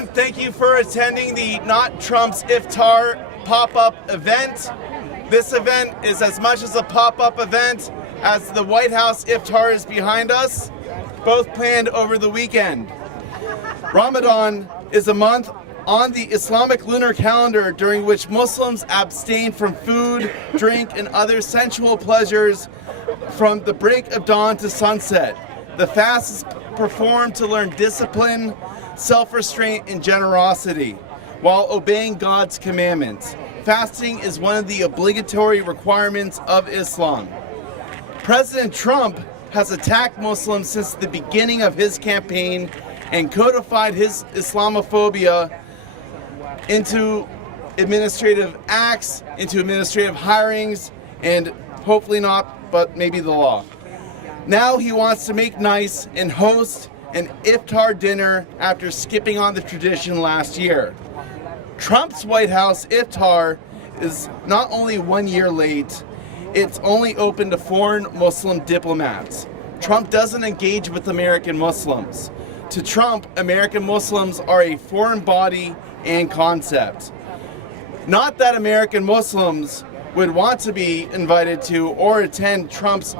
everyone. Thank you for attending the Not Trump's Iftar pop-up event. This event is as much as a pop-up event as the White House Iftar is behind us, both planned over the weekend. Ramadan is a month on the Islamic lunar calendar during which Muslims abstain from food, drink, and other sensual pleasures from the break of dawn to sunset. The fast is performed to learn discipline, self-restraint, and generosity while obeying God's commandments. Fasting is one of the obligatory requirements of Islam. President Trump has attacked Muslims since the beginning of his campaign and codified his Islamophobia into administrative acts, into administrative hirings, and hopefully not, but maybe the law. Now he wants to make nice and host an Iftar dinner after skipping on the tradition last year. Trump's White House Iftar is not only 1 year late, it's only open to foreign Muslim diplomats. Trump doesn't engage with American Muslims. To Trump, American Muslims are a foreign body and concept. Not that American Muslims would want to be invited to or attend Trump's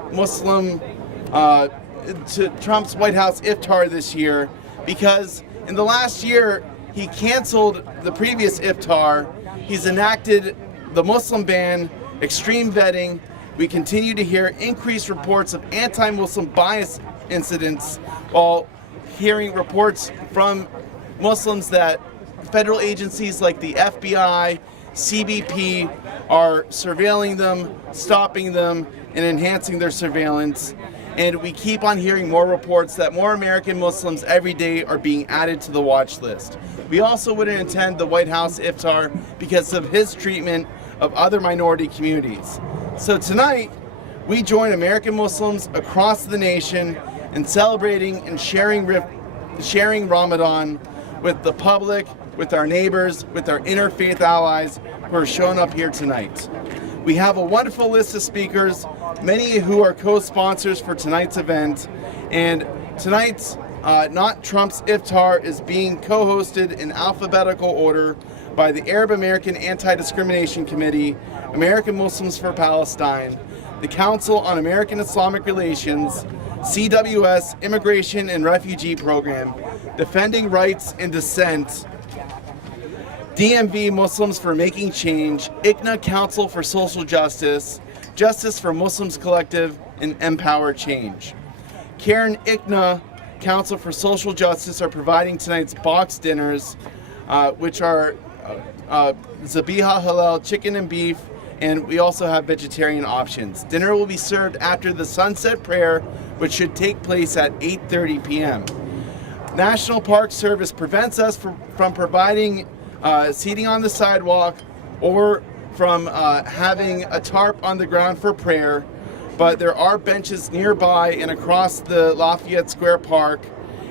Trump's White House Iftar this year, because in the last year he canceled the previous Iftar. He's enacted the Muslim ban, extreme vetting. We continue to hear increased reports of anti-Muslim bias incidents, while hearing reports from Muslims that federal agencies like the FBI, CBP are surveilling them, stopping them, and enhancing their surveillance. And we keep on hearing more reports that more American Muslims every day are being added to the watch list. We also wouldn't attend the White House Iftar because of his treatment of other minority communities. So tonight, we join American Muslims across the nation in celebrating and sharing Ramadan with the public, with our neighbors, with our interfaith allies who are showing up here tonight. We have a wonderful list of speakers, many who are co-sponsors for tonight's event, and tonight's Not Trump's Iftar is being co-hosted in alphabetical order by the Arab American Anti-Discrimination Committee, American Muslims for Palestine, the Council on American-Islamic Relations, CWS Immigration and Refugee Program, Defending Rights and Dissent, DMV Muslims for Making Change, ICNA Council for Social Justice, Justice for Muslims Collective, and Empower Change. CAIR and ICNA Council for Social Justice are providing tonight's box dinners, which are Zabiha Halal chicken and beef, and we also have vegetarian options. Dinner will be served after the sunset prayer, which should take place at 8:30 p.m. National Park Service prevents us from providing seating on the sidewalk or from having a tarp on the ground for prayer, but there are benches nearby and across the Lafayette Square Park,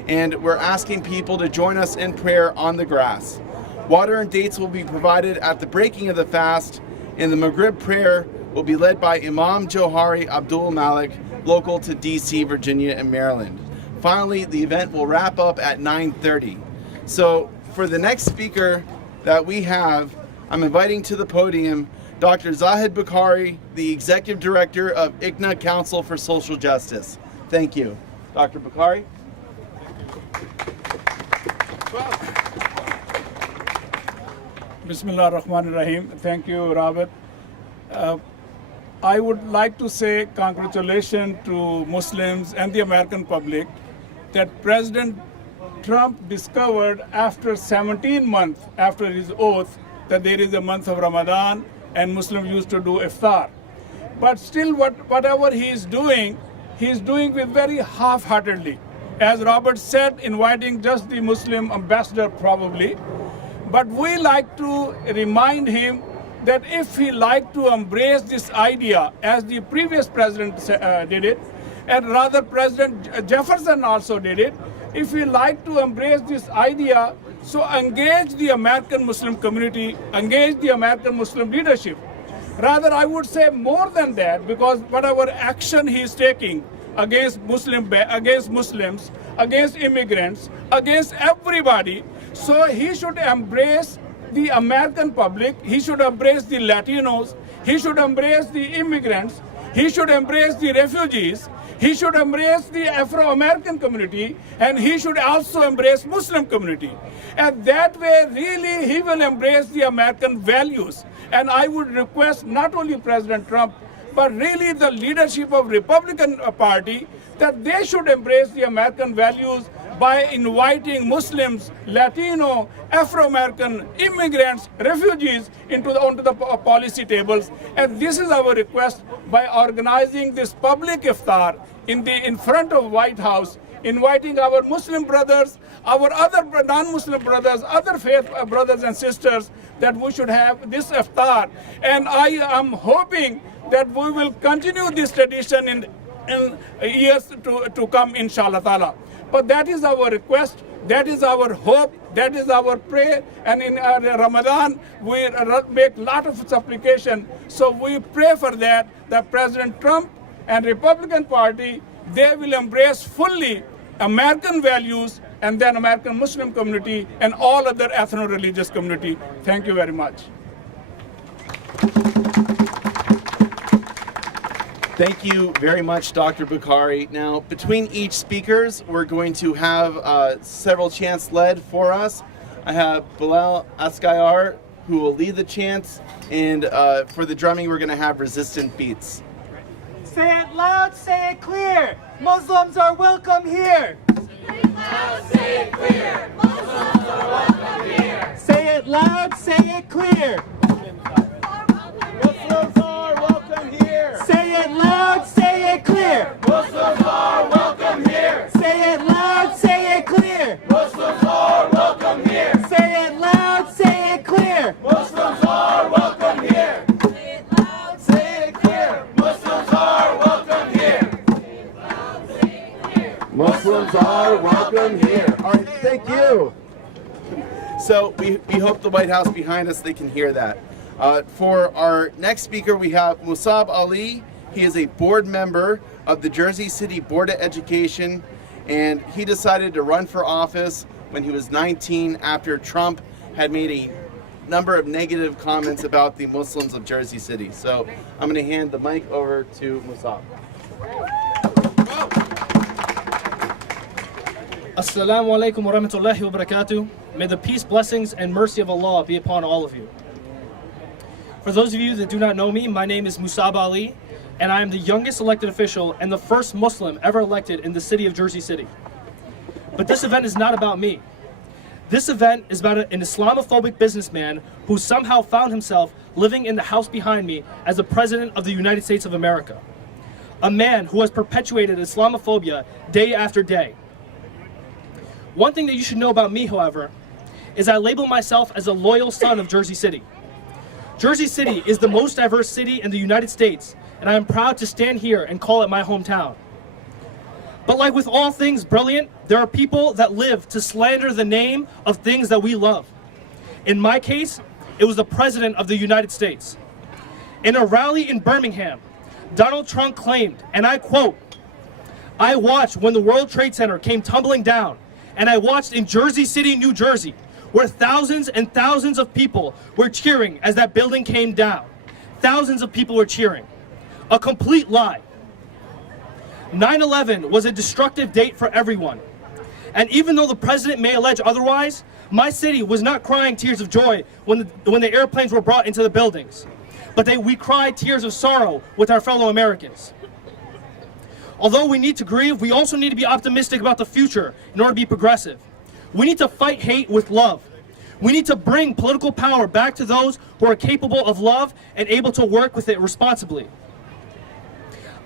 and we're asking people to join us in prayer on the grass. Water and dates will be provided at the breaking of the fast, and the Maghrib prayer will be led by Imam Johari Abdul Malik, local to DC, Virginia, and Maryland. Finally, the event will wrap up at 9:30. So for the next speaker that we have, I'm inviting to the podium Dr. Zahid Bukhari, the Executive Director of ICNA Council for Social Justice. Thank you. Dr. Bukhari. Bismillah ar-Rahman ar-Rahim. Thank you, Robert. I would like to say congratulations to Muslims and the American public that President Trump discovered after 17 months after his oath that there is a month of Ramadan and Muslims used to do Iftar. But still whatever he is doing with very half-heartedly. As Robert said, inviting just the Muslim ambassador probably. But we like to remind him that if he liked to embrace this idea, as the previous president did it, and rather President Jefferson also did it, if he liked to embrace this idea, so engage the American Muslim community, engage the American Muslim leadership. Rather, I would say more than that, because whatever action he is taking against Muslims, against immigrants, against everybody, So he should embrace the American public, he should embrace the Latinos, he should embrace the immigrants, he should embrace the refugees, he should embrace the Afro-American community, and he should also embrace Muslim community. And that way, really, he will embrace the American values. And I would request not only President Trump, but really the leadership of Republican Party, that they should embrace the American values by inviting Muslims, Latino, Afro-American, immigrants, refugees onto the policy tables. And this is our request by organizing this public iftar in front of White House, inviting our Muslim brothers, our other non-Muslim brothers, other faith brothers and sisters, that we should have this iftar. And I am hoping that we will continue this tradition in years to come, inshallah ta'ala. But that is our request, that is our hope, that is our prayer. And in Ramadan, we make a lot of supplication. So we pray for that President Trump and Republican Party, they will embrace fully American values, and then American Muslim community and all other ethno-religious community. Thank you very much. Thank you very much, Dr. Bukhari. Now, between each speakers, we're going to have several chants led for us. I have Bilal Askayar, who will lead the chants, and for the drumming, we're going to have resistant beats. Say it loud, say it clear. Muslims are welcome here. Say it loud, say it clear. Muslims are welcome here. Say it loud, say it clear. Muslims are welcome here. Say it loud, say it clear. Muslims are welcome here. Say it loud, say it clear. Muslims are welcome here. Say it loud, say it clear. Muslims are welcome here. Say it loud, Say it clear. Muslims are welcome here. Muslims are welcome here. All right, thank you. So we hope the White House behind us, they can hear that. For our next speaker, we have Musab Ali. He is a board member of the Jersey City Board of Education, and he decided to run for office when he was 19 after Trump had made a number of negative comments about the Muslims of Jersey City. So I'm going to hand the mic over to Musab. Assalamu alaikum wa rahmatullahi wa barakatuh. May the peace, blessings, and mercy of Allah be upon all of you. For those of you that do not know me, my name is Musab Ali, and I am the youngest elected official and the first Muslim ever elected in the city of Jersey City. But this event is not about me. This event is about an Islamophobic businessman who somehow found himself living in the house behind me as the President of the United States of America. A man who has perpetuated Islamophobia day after day. One thing that you should know about me, however, is I label myself as a loyal son of Jersey City. Jersey City is the most diverse city in the United States, and I am proud to stand here and call it my hometown. But like with all things brilliant, there are people that live to slander the name of things that we love. In my case, it was the President of the United States. In a rally in Birmingham, Donald Trump claimed, and I quote, "I watched when the World Trade Center came tumbling down, and I watched in Jersey City, New Jersey, where thousands and thousands of people were cheering as that building came down. Thousands of people were cheering." A complete lie. 9/11 was a destructive date for everyone. And even though the president may allege otherwise, my city was not crying tears of joy when the airplanes were brought into the buildings. But we cried tears of sorrow with our fellow Americans. Although we need to grieve, we also need to be optimistic about the future in order to be progressive. We need to fight hate with love. We need to bring political power back to those who are capable of love and able to work with it responsibly.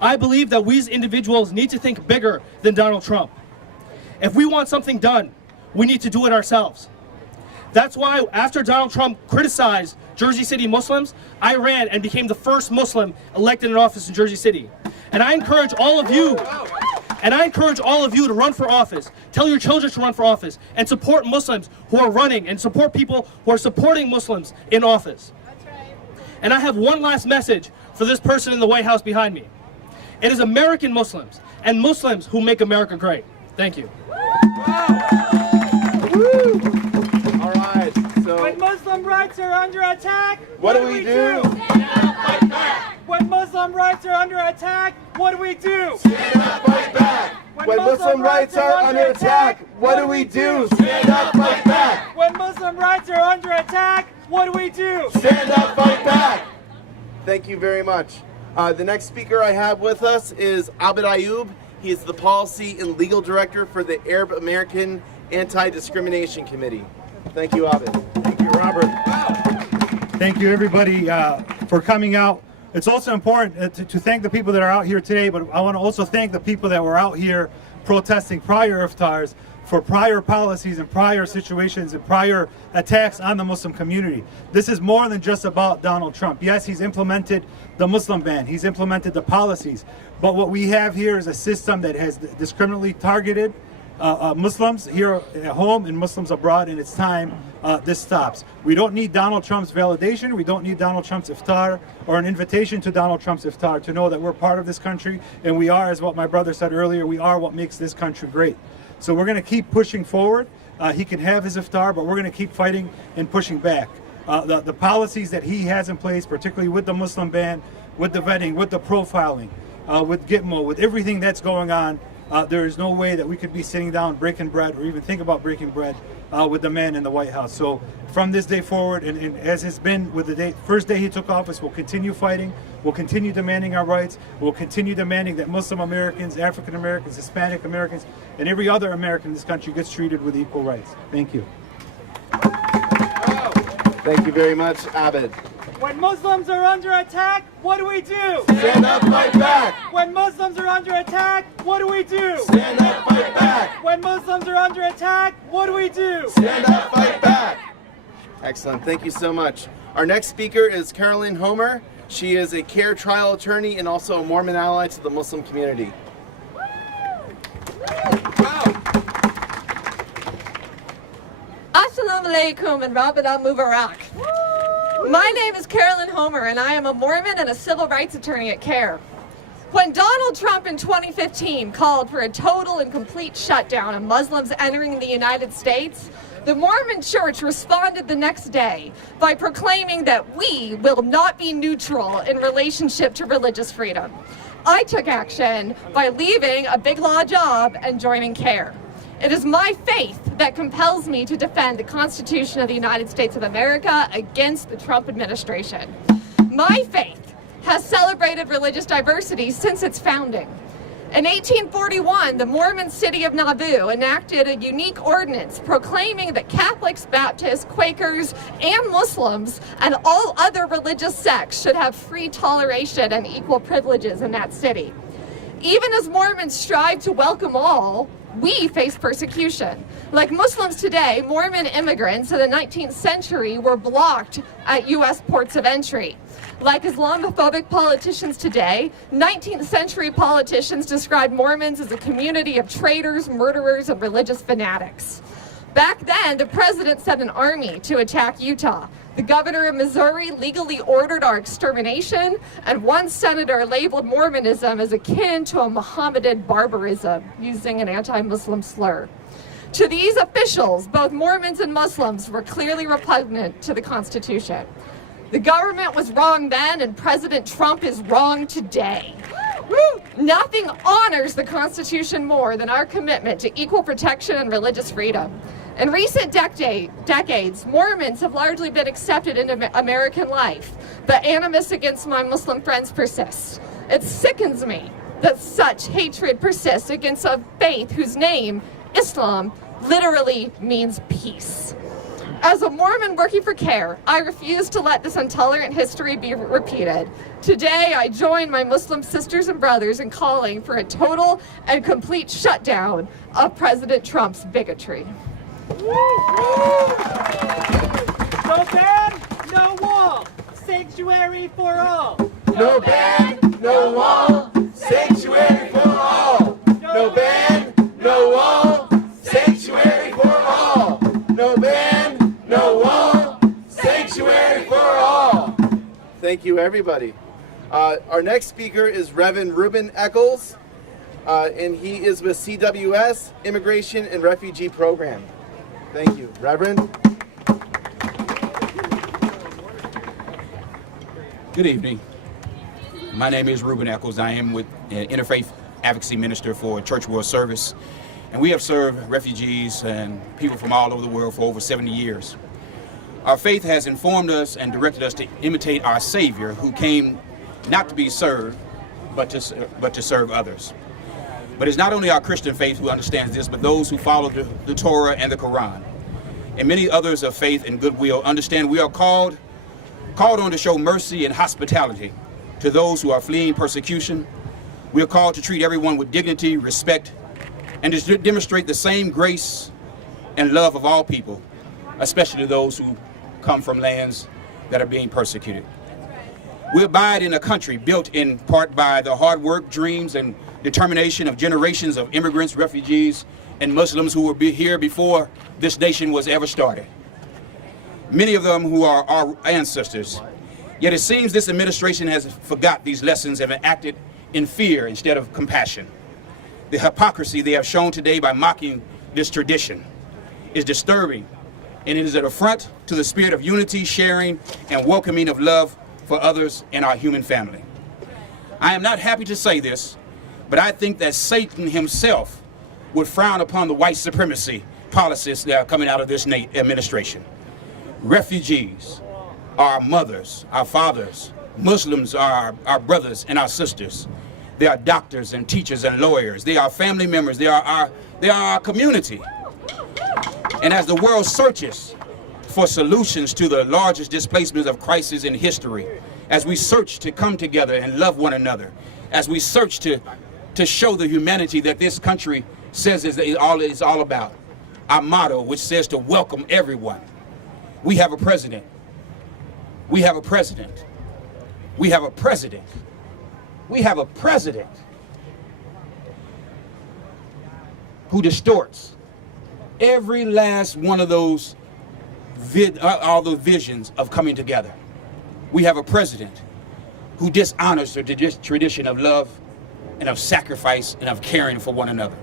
I believe that we as individuals need to think bigger than Donald Trump. If we want something done, we need to do it ourselves. That's why after Donald Trump criticized Jersey City Muslims, I ran and became the first Muslim elected in office in Jersey City. And I encourage all of you to run for office. Tell your children to run for office and support Muslims who are running and support people who are supporting Muslims in office. That's right. And I have one last message for this person in the White House behind me. It is American Muslims and Muslims who make America great. Thank you. Muslim rights are under attack, What do we do? Stand up, fight back. When Muslim rights are under attack, what do we do? Stand up, fight back. When Muslim rights are under attack, what do we do? Stand up, fight back. When Muslim rights are under attack, what do we do? Stand up, fight back. Thank you very much. The next speaker I have with us is Abed Ayoub. He is the Policy and Legal Director for the Arab American Anti-Discrimination Committee. Thank you, Abed. Thank you, Robert. Thank you, everybody, for coming out. It's also important to thank the people that are out here today, but I want to also thank the people that were out here protesting prior iftars for prior policies and prior situations and prior attacks on the Muslim community. This is more than just about Donald Trump. Yes, he's implemented the Muslim ban, he's implemented the policies, but what we have here is a system that has discriminately targeted Muslims here at home and Muslims abroad, and it's time this stops. We don't need Donald Trump's validation, we don't need Donald Trump's iftar or an invitation to Donald Trump's iftar to know that we're part of this country, and we are, as what my brother said earlier, we are what makes this country great. So we're going to keep pushing forward. He can have his iftar, but we're going to keep fighting and pushing back. The policies that he has in place, particularly with the Muslim ban, with the vetting, with the profiling, with Gitmo, with everything that's going on, there is no way that we could be sitting down breaking bread or even think about breaking bread with the man in the White House. So from this day forward, and as it's been with the first day he took office, we'll continue fighting, we'll continue demanding our rights, we'll continue demanding that Muslim Americans, African Americans, Hispanic Americans, and every other American in this country gets treated with equal rights. Thank you. Thank you very much, Abed. When Muslims are under attack, what do we do? Stand up, fight back. When Muslims are under attack, what do we do? Stand up, fight back. When Muslims are under attack, what do we do? Stand up, fight back. Excellent. Thank you so much. Our next speaker is Carolyn Homer. She is a CAIR trial attorney and also a Mormon ally to the Muslim community. Assalamu alaikum and Ramadan Mubarak. My name is Carolyn Homer and I am a Mormon and a civil rights attorney at CAIR. When Donald Trump in 2015 called for a total and complete shutdown of Muslims entering the United States, the Mormon Church responded the next day by proclaiming that we will not be neutral in relationship to religious freedom. I took action by leaving a big law job and joining CAIR. It is my faith that compels me to defend the Constitution of the United States of America against the Trump administration. My faith has celebrated religious diversity since its founding. In 1841, the Mormon city of Nauvoo enacted a unique ordinance proclaiming that Catholics, Baptists, Quakers, and Muslims and all other religious sects should have free toleration and equal privileges in that city. Even as Mormons strive to welcome all, we face persecution. Like Muslims today, Mormon immigrants in the 19th century were blocked at U.S. ports of entry. Like Islamophobic politicians today, 19th century politicians described Mormons as a community of traitors, murderers, and religious fanatics. Back then, the president sent an army to attack Utah. The governor of Missouri legally ordered our extermination, and one senator labeled Mormonism as akin to a Mohammedan barbarism, using an anti-Muslim slur. To these officials, both Mormons and Muslims were clearly repugnant to the Constitution. The government was wrong then, and President Trump is wrong today. Nothing honors the Constitution more than our commitment to equal protection and religious freedom. In recent decades, Mormons have largely been accepted into American life, but animus against my Muslim friends persists. It sickens me that such hatred persists against a faith whose name, Islam, literally means peace. As a Mormon working for CAIR, I refuse to let this intolerant history be repeated. Today, I join my Muslim sisters and brothers in calling for a total and complete shutdown of President Trump's bigotry. No ban, no wall. Sanctuary for all. No ban, no wall. Sanctuary for all. No ban, no wall. Sanctuary for all. No ban, no wall. Sanctuary for all. Thank you, everybody. Our next speaker is Reverend Ruben Eccles, and he is with CWS, Immigration and Refugee Program. Thank you, Reverend. Good evening. My name is Ruben Eccles. I am with Interfaith Advocacy Minister for Church World Service, and we have served refugees and people from all over the world for over 70 years. Our faith has informed us and directed us to imitate our Savior, who came not to be served, but to serve others. But it's not only our Christian faith who understands this, but those who follow the Torah and the Quran. And many others of faith and goodwill understand we are called on to show mercy and hospitality to those who are fleeing persecution. We are called to treat everyone with dignity, respect, and to demonstrate the same grace and love of all people, especially those who come from lands that are being persecuted. We abide in a country built in part by the hard work, dreams, and determination of generations of immigrants, refugees, and Muslims who were here before this nation was ever started. Many of them who are our ancestors. Yet it seems this administration has forgot these lessons and acted in fear instead of compassion. The hypocrisy they have shown today by mocking this tradition is disturbing, and it is an affront to the spirit of unity, sharing, and welcoming of love for others in our human family. I am not happy to say this, but I think that Satan himself would frown upon the white supremacy policies that are coming out of this administration. Refugees are our mothers, our fathers. Muslims are our brothers and our sisters. They are doctors and teachers and lawyers. They are family members. They are our community. And as the world searches for solutions to the largest displacements of crisis in history, as we search to come together and love one another, as we search to show the humanity that this country says is all about, our motto, which says to welcome everyone, we have a president. We have a president. We have a president. We have a president who distorts every last one of those all the visions of coming together. We have a president who dishonors the tradition of love and of sacrifice and of caring for one another.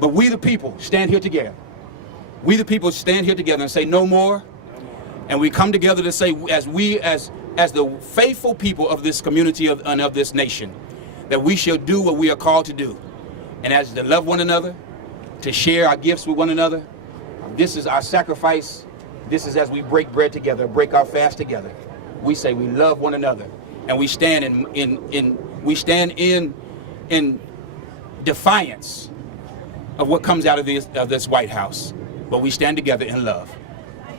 But we the people stand here together. We the people stand here together and say no more. And we come together to say, as the faithful people of this community and of this nation, that we shall do what we are called to do. And as to love one another, to share our gifts with one another. This is our sacrifice. This is as we break bread together, break our fast together. We say we love one another, and we stand in defiance of what comes out of this White House. But we stand together in love.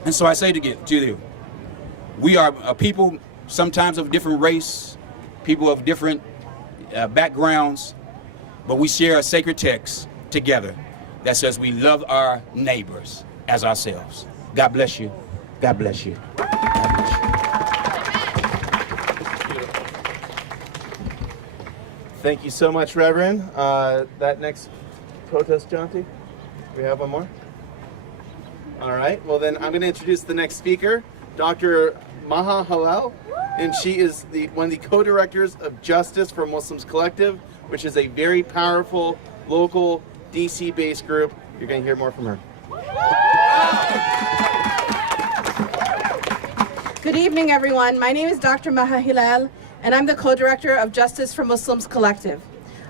And so I say to you, we are a people sometimes of different race, people of different backgrounds, but we share a sacred text together that says we love our neighbors as ourselves. God bless you. God bless you. God bless you. Thank you so much, Reverend. That next protest, Jonty, we have one more? All right, well then I'm going to introduce the next speaker, Dr. Maha Halal, and she is one of the co-directors of Justice for Muslims Collective, which is a very powerful local DC-based group. You're going to hear more from her. Good evening, everyone. My name is Dr. Maha Hilal, and I'm the co-director of Justice for Muslims Collective.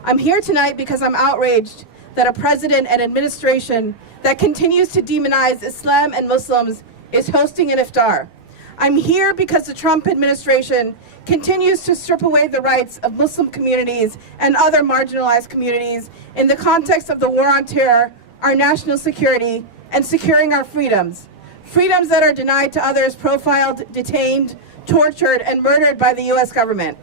I'm here tonight because I'm outraged that a president and administration that continues to demonize Islam and Muslims is hosting an iftar. I'm here because the Trump administration continues to strip away the rights of Muslim communities and other marginalized communities in the context of the war on terror, our national security, and securing our freedoms. Freedoms that are denied to others profiled, detained, tortured, and murdered by the US government.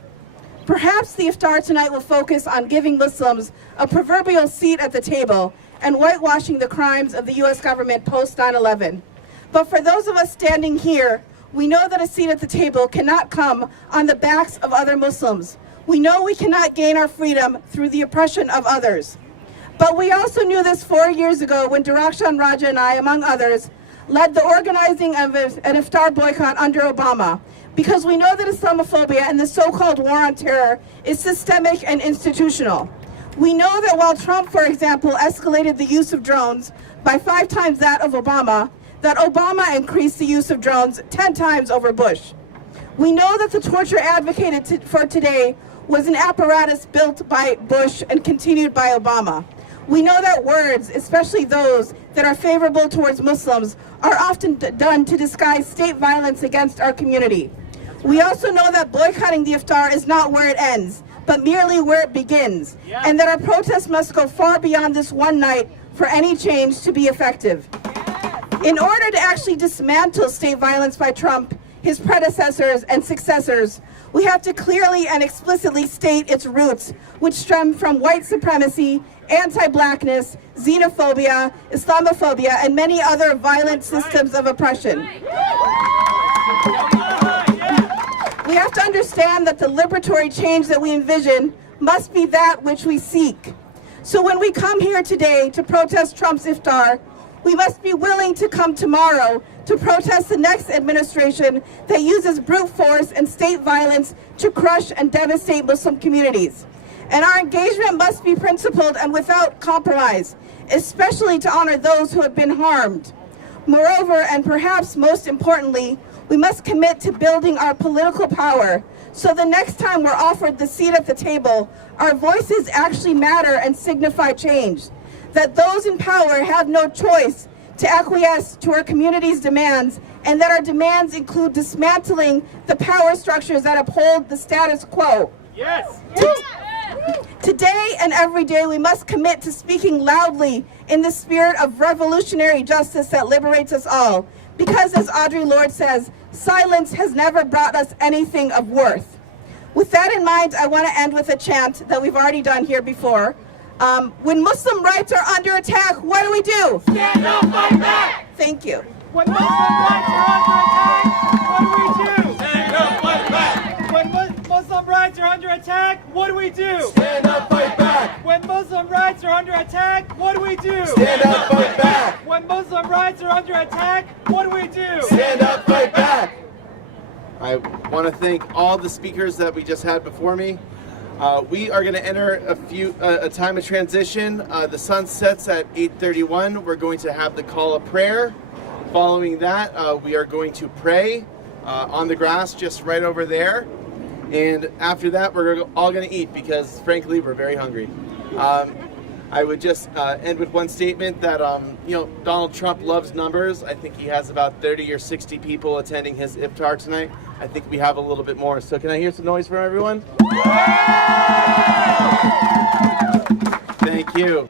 Perhaps the iftar tonight will focus on giving Muslims a proverbial seat at the table and whitewashing the crimes of the US government post 9/11. But for those of us standing here, we know that a seat at the table cannot come on the backs of other Muslims. We know we cannot gain our freedom through the oppression of others. But we also knew this 4 years ago when Dirakshan Raja and I, among others, led the organizing of an iftar boycott under Obama, because we know that Islamophobia and the so-called war on terror is systemic and institutional. We know that while Trump, for example, escalated the use of drones by 5 times that of Obama, that Obama increased the use of drones 10 times over Bush. We know that the torture advocated for today was an apparatus built by Bush and continued by Obama. We know that words, especially those that are favorable towards Muslims, are often done to disguise state violence against our community. We also know that boycotting the iftar is not where it ends, but merely where it begins, and that our protests must go far beyond this one night for any change to be effective. In order to actually dismantle state violence by Trump, his predecessors and successors, we have to clearly and explicitly state its roots, which stem from white supremacy, anti-blackness, xenophobia, Islamophobia, and many other violent systems of oppression. We have to understand that the liberatory change that we envision must be that which we seek. So when we come here today to protest Trump's iftar, we must be willing to come tomorrow to protest the next administration that uses brute force and state violence to crush and devastate Muslim communities. And our engagement must be principled and without compromise, especially to honor those who have been harmed. Moreover, and perhaps most importantly, we must commit to building our political power so the next time we're offered the seat at the table, our voices actually matter and signify change. That those in power have no choice to acquiesce to our community's demands, and that our demands include dismantling the power structures that uphold the status quo. Yes. Today and every day we must commit to speaking loudly in the spirit of revolutionary justice that liberates us all. Because as Audre Lorde says, silence has never brought us anything of worth. With that in mind, I want to end with a chant that we've already done here before. When Muslim rights are under attack, what do we do? Stand up, fight back. Thank you. When Muslim rights are under attack, what do we do? Stand up, fight back. When Muslim rights are under attack, what do we do? Stand up, fight back. When Muslim rights are under attack, what do we do? Stand up, fight back. When Muslim rights are under attack, what do we do? Stand up, fight back. I want to thank all the speakers that we just had before me. We are going to enter a time of transition. The sun sets at 8:31. We're going to have the call of prayer. Following that, we are going to pray on the grass just right over there. And after that, we're all going to eat because, frankly, we're very hungry. I would just end with one statement that, Donald Trump loves numbers. I think he has about 30 or 60 people attending his iftar tonight. I think we have a little bit more. So can I hear some noise from everyone? Thank you.